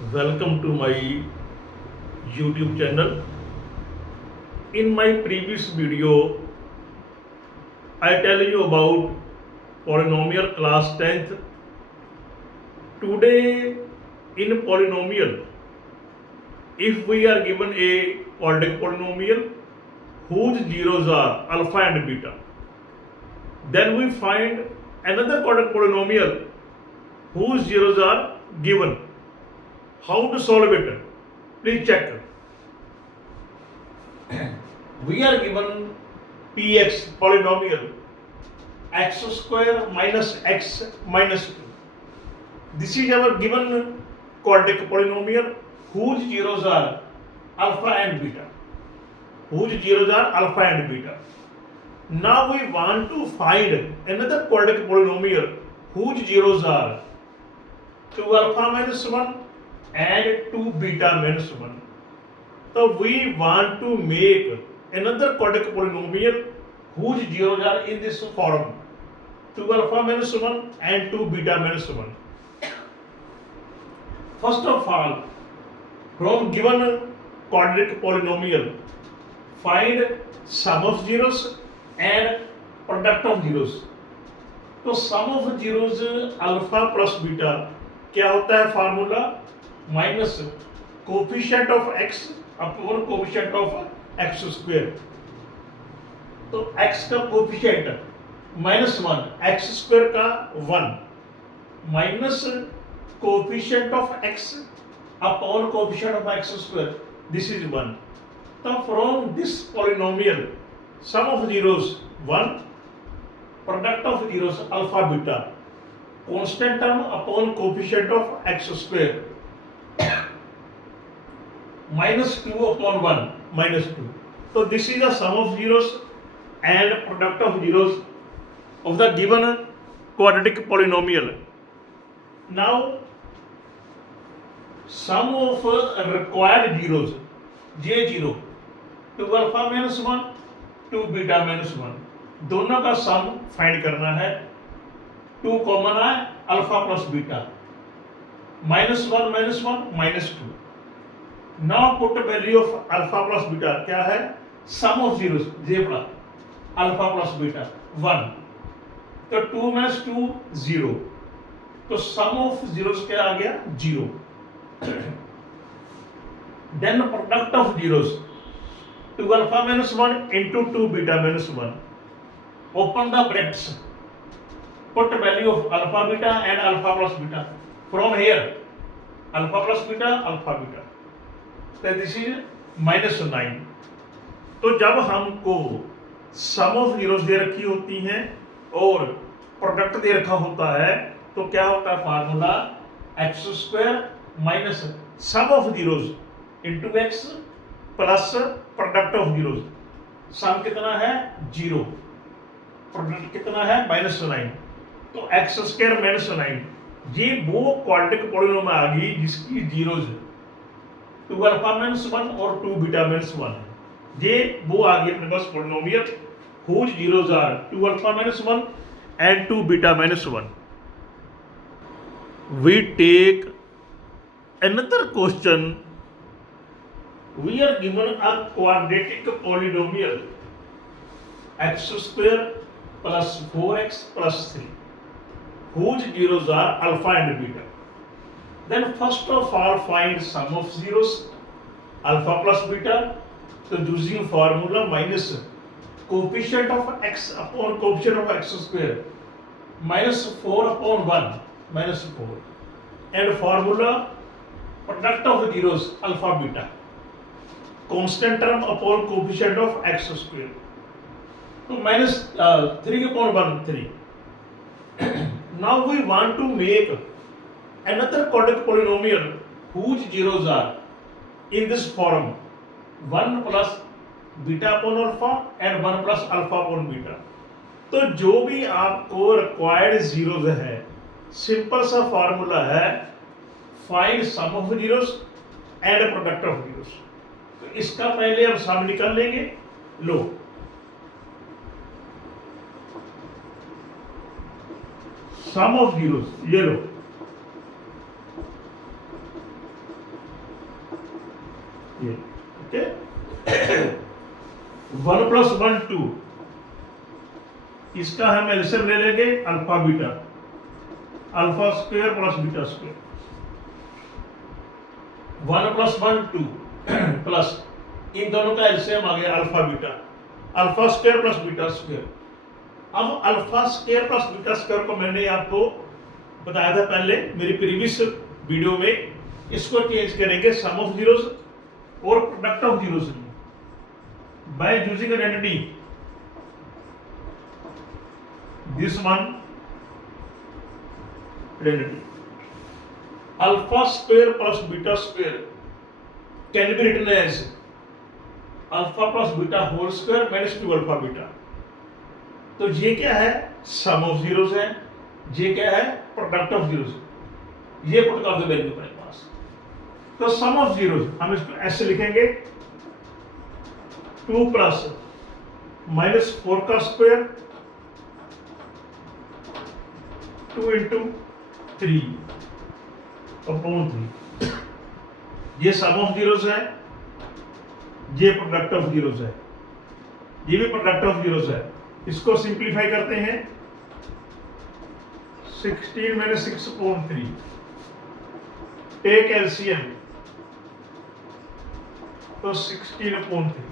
Welcome to my YouTube channel. In my previous video, I tell you about polynomial class 10th. Today in polynomial, if we are given a quadratic polynomial whose zeros are alpha and beta, then we find another quadratic polynomial whose zeros are given. How to solve it? Please check. We are given px polynomial x square minus x minus 2. This is our given quadratic polynomial whose zeros are alpha and beta. Whose zeros are alpha and beta. Now we want to find another quadratic polynomial whose zeros are 2 alpha minus 1 and 2 beta minus 1. So we want to make another quadratic polynomial whose zeros are in this form 2 alpha minus 1 and 2 beta minus 1. First of all, from given quadratic polynomial, find sum of zeros and product of zeros. तो sum of zeros alpha plus beta क्या होता है formula minus coefficient of x upon coefficient of x square. तो x का coefficient minus 1 x square का 1 minus coefficient of x upon coefficient of x square this is 1. तो from this polynomial sum of zeros 1 product of zeros alpha beta constant term upon coefficient of x square minus 2 upon 1 minus 2. So this is the sum of zeros and product of zeros of the given quadratic polynomial. Now sum of required zeros j0 2 alpha minus 1 2 beta minus 1 दोनों का sum find करना है. 2 common है alpha plus beta minus 1 minus 2. Now put value of alpha plus beta क्या है sum of zeros j plus alpha plus beta 1. तो 2 minus 2 0. तो sum of zeros क्या आ गया 0. Then product of zeros 2 alpha minus 1 into 2 beta minus 1. Open the brackets. Put value of alpha beta and alpha plus beta from here. Alpha plus beta alpha beta. This is minus 9. तो जब हमको सम of zeros दे रखी होती हैं और product दे रखा होता है तो क्या होता है formula x square minus sum of zeros into x plus product of zeros. Sum कितना है 0, प्रोडक्ट कितना है माइनस 9. तो एक्स स्क्वायर माइनस 9 ये वो क्वाड्रेटिक पॉलिनोमियल आ गई जिसकी जीरोस 2 अल्फा माइनस 1 और 2 बीटा माइनस 1 है. ये वो आ गई अपने पास polynomial whose zeros are 2 alpha minus 1 and 2 beta minus 1. We take another question. We are given a quadratic polynomial x square plus 4x plus 3 whose zeros are alpha and beta. Then first of all find sum of zeros alpha plus beta. So using formula minus coefficient of x upon coefficient of x square minus 4 upon 1 minus 4 and formula product of zeros alpha beta constant term upon coefficient of x square. So minus 3 upon 1 3. Now we want to make another quadratic polynomial whose zeros are in this form 1 plus beta upon alpha and 1 plus alpha upon beta. तो जो भी आपको required zeros है simple सा formula है find sum of zeros and product of zeros. तो इसका पहले हम सम निकाल लेंगे. लो सम ऑफ जीरोस ये लो 1 2, इसका हम एलसीएम ले लेंगे alpha beta, alpha square plus beta square, 1 + 1 2 plus इन दोनों का एलसीएम आ गया alpha beta, alpha square plus beta square. अब alpha square plus beta square को मैंने आपको बताया था पहले मेरी प्रीवियस वीडियो में, इसको चेंज करेंगे सम ऑफ जीरोस और प्रोडक्ट ऑफ जीरोस में by using an entity, this one identity, alpha square plus beta square can be written as alpha plus beta whole square minus 2 alpha beta। तो ये क्या है, सम of zeros है, ये क्या है, प्रोडक्ट ऑफ जीरोस, ये पुट कर दो वैल्यू अपने पास। तो सम ऑफ जीरोस हम इसको ऐसे लिखेंगे 2 + -4 का स्क्वायर 2 × 3 अपॉन 3, ये सम ऑफ जीरोस है, ये प्रोडक्ट ऑफ जीरोस है, ये भी प्रोडक्ट ऑफ जीरोस है। इसको सिंप्लीफाई करते हैं 16 - 6 अपॉन 3, टेक एलसीएम तो 16 अपॉन 3,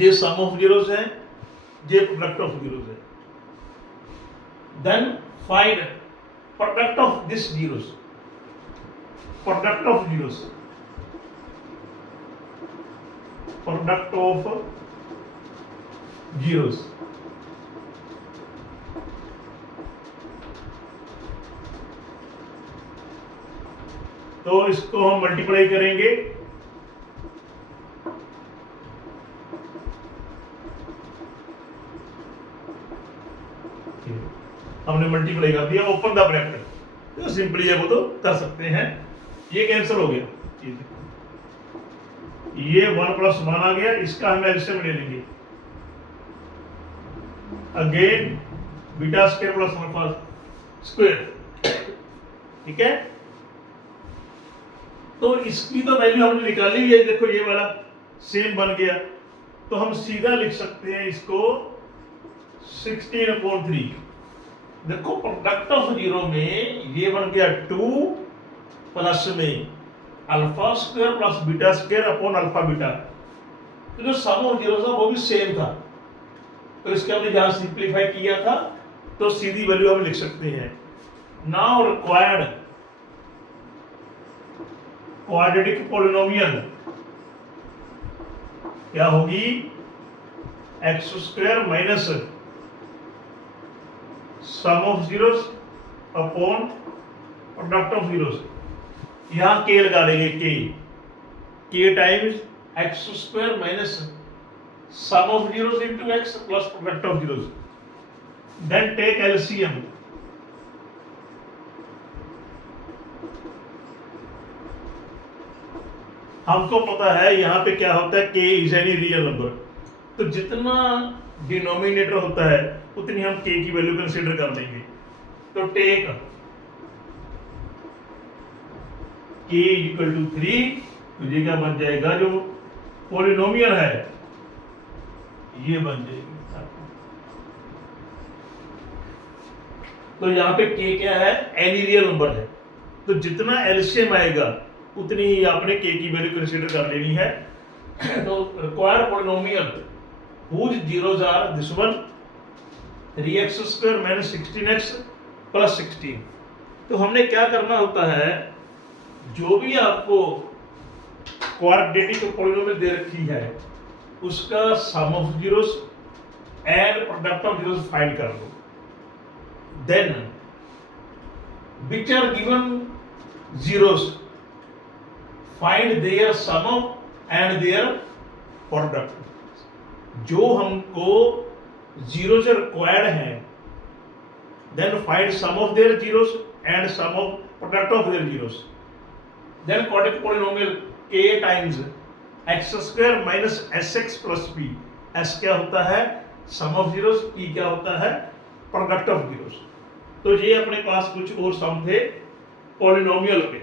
ये सम ऑफ जीरोस है, ये प्रोडक्ट ऑफ जीरोस है। Then find product of this zeros, product of zeros, product of zeros। तो इसको हम मल्टीप्लाई करेंगे हमने मल्टीप्लाई कर दिया, ओपन द ब्रैकेट, तो सिंपली है वो तो कर सकते हैं, ये कैंसिल हो गया, ये 1 + 1 आ गया, इसका हम एलसीएम ले लेंगे again beta square plus alpha square, ठीक है। तो इसकी तो वैल्यू हमने निकाली है, देखो ये वाला सेम बन गया, तो हम सीधा लिख सकते हैं इसको 16 अपॉन 3। देखो प्रोडक्ट ऑफ जीरो में ये बन गया 2 प्लस में alpha square plus beta square upon alpha beta, तो जो सम ऑफ जीरो था वो भी सेम था, तो इसके हमने जहां सिंप्लीफाई किया था तो सीधी वैल्यू हम लिख सकते हैं। नाउ रिक्वायर्ड क्वाड्रेटिक पॉलिनोमियल क्या होगी, x² minus sum of zeros upon product of zeros. यहां के लगा लेंगे, k times x² minus sum of zeros into x plus product of zeros. Then take LCM, हमको पता है यहां पे क्या होता है, k is any real number, तो जितना डिनोमिनेटर होता है उतनी हम k की वैल्यू कंसीडर कर लेंगे। तो टेक k = 3, तो ये क्या बन जाएगा, जो पॉलिनोमियल है ये बन जाएगी। तो यहाँ पे k क्या है, एनी रियल नंबर है, तो जितना एलसीएम आएगा उतनी ही आपने k की वैल्यू कंसीडर कर लेनी है। तो required polynomial whose zeros are this one 3x² - 16x + 16। तो हमने क्या करना होता है, जो भी आपको क्वाड्रेटिक पॉलिनोमियल दे रखी है उसका sum of zeros and product of zeros find कर लो। Then which are given zeros find their sum of and their product. जो हमको जीरो से रिक्वायर्ड है, then find sum of their zeros and sum of product of their zeros. Then quadratic polynomial k times x² minus sx plus p। s क्या होता है, सम of zeros, p क्या होता है, प्रोडक्ट ऑफ जीरोस। तो ये अपने पास कुछ और सम थे पॉलिनोमियल पे।